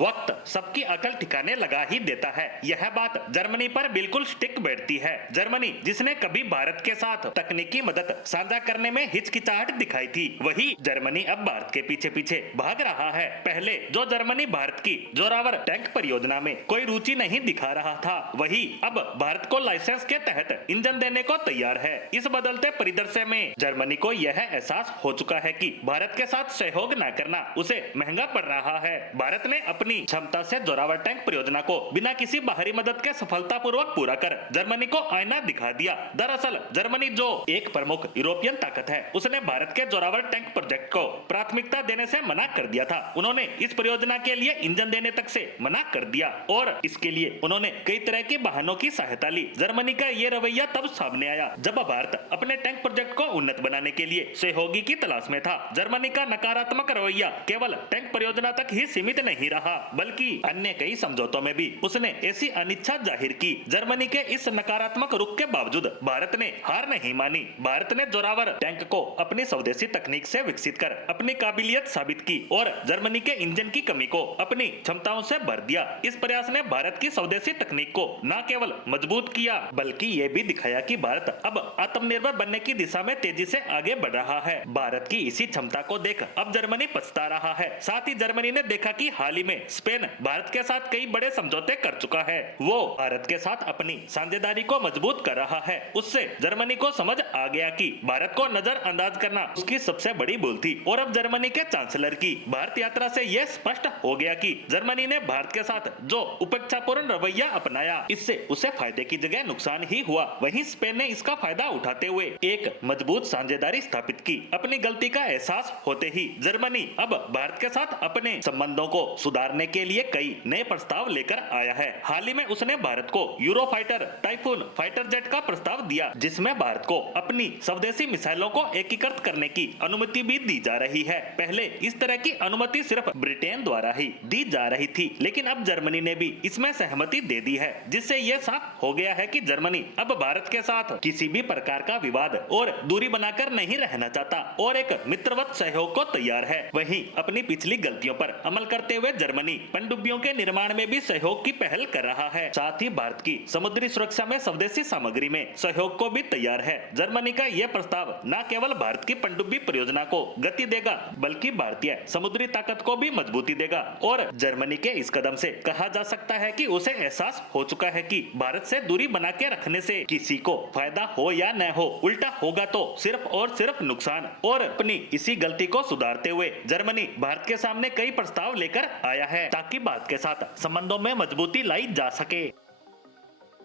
वक्त सबकी अकल ठिकाने लगा ही देता है। यह बात जर्मनी पर बिल्कुल स्टिक बैठती है। जर्मनी जिसने कभी भारत के साथ तकनीकी मदद साझा करने में हिचकिचाहट दिखाई थी, वही जर्मनी अब भारत के पीछे पीछे भाग रहा है। पहले जो जर्मनी भारत की जोरावर टैंक परियोजना में कोई रुचि नहीं दिखा रहा था, वही अब भारत को लाइसेंस के तहत इंजन देने को तैयार है। इस बदलते परिदृश्य में जर्मनी को यह एहसास हो चुका है कि भारत के साथ सहयोग न करना उसे महंगा पड़ रहा है। भारत ने अपनी क्षमता से जोरावर टैंक परियोजना को बिना किसी बाहरी मदद के सफलतापूर्वक पूरा कर जर्मनी को आईना दिखा दिया। दरअसल जर्मनी जो एक प्रमुख यूरोपियन ताकत है, उसने भारत के जोरावर टैंक प्रोजेक्ट को प्राथमिकता देने से मना कर दिया था। उन्होंने इस परियोजना के लिए इंजन देने तक से मना कर दिया और इसके लिए उन्होंने कई तरह के बहानों की सहायता ली। जर्मनी का ये रवैया तब सामने आया जब भारत अपने टैंक प्रोजेक्ट को उन्नत बनाने के लिए सहयोगी की तलाश में था। जर्मनी का नकारात्मक रवैया केवल टैंक परियोजना तक ही सीमित नहीं रहा, बल्कि अन्य कई समझौतों में भी उसने ऐसी अनिच्छा जाहिर की। जर्मनी के इस नकारात्मक रुख के बावजूद भारत ने हार नहीं मानी। भारत ने जोरावर टैंक को अपनी स्वदेशी तकनीक से विकसित कर अपनी काबिलियत साबित की और जर्मनी के इंजन की कमी को अपनी क्षमताओं से भर दिया। इस प्रयास ने भारत की स्वदेशी तकनीक को न केवल मजबूत किया, बल्कि ये भी दिखाया कि भारत अब आत्मनिर्भर बनने की दिशा में तेजी से आगे बढ़ रहा है। भारत की इसी क्षमता को देख अब जर्मनी पछता रहा है। साथ ही जर्मनी ने देखा कि हाल ही में स्पेन भारत के साथ कई बड़े समझौते कर चुका है। वो भारत के साथ अपनी साझेदारी को मजबूत कर रहा है। उससे जर्मनी को समझ आ गया कि भारत को नजरअंदाज करना उसकी सबसे बड़ी भूल थी और अब जर्मनी के चांसलर की भारत यात्रा से यह स्पष्ट हो गया कि जर्मनी ने भारत के साथ जो उपेक्षापूर्ण रवैया अपनाया, इससे उसे फायदे की जगह नुकसान ही हुआ। वहीं स्पेन ने इसका फायदा उठाते हुए एक मजबूत साझेदारी स्थापित की। अपनी गलती का एहसास होते ही जर्मनी अब भारत के साथ अपने संबंधों को सुधारने के लिए कई नए प्रस्ताव लेकर आया है। हाल ही में उसने भारत को यूरोफाइटर टाइफून फाइटर जेट का प्रस्ताव दिया, जिसमें भारत को अपनी स्वदेशी मिसाइलों को एकीकृत करने की अनुमति भी दी जा रही है। पहले इस तरह की अनुमति सिर्फ ब्रिटेन द्वारा ही दी जा रही थी, लेकिन अब जर्मनी ने भी इसमें सहमति दे दी है, जिससे यह साफ हो गया है कि जर्मनी अब भारत के साथ किसी भी प्रकार का विवाद और दूरी बनाकर नहीं रहना चाहता और एक मित्रवत सहयोग को तैयार है। वहीं अपनी पिछली गलतियों पर अमल करते हुए जर्मनी पनडुब्बियों के निर्माण में भी सहयोग की पहल कर रहा है। साथ ही भारत की समुद्री सुरक्षा में स्वदेशी सामग्री में सहयोग को भी तैयार है। जर्मनी का यह प्रस्ताव न केवल भारत की पनडुब्बी परियोजना को गति देगा, बल्कि भारतीय समुद्री ताकत को भी मजबूती देगा और जर्मनी के इस कदम से कहा जा सकता है कि उसे एहसास हो चुका है कि भारत से दूरी बना के रखने से किसी को फायदा हो या न हो, उल्टा होगा तो सिर्फ और सिर्फ नुकसान। और अपनी इसी गलती को सुधारते हुए जर्मनी भारत के सामने कई प्रस्ताव लेकर आया है ताकि भारत के साथ संबंधों में मजबूती लाई जा सके।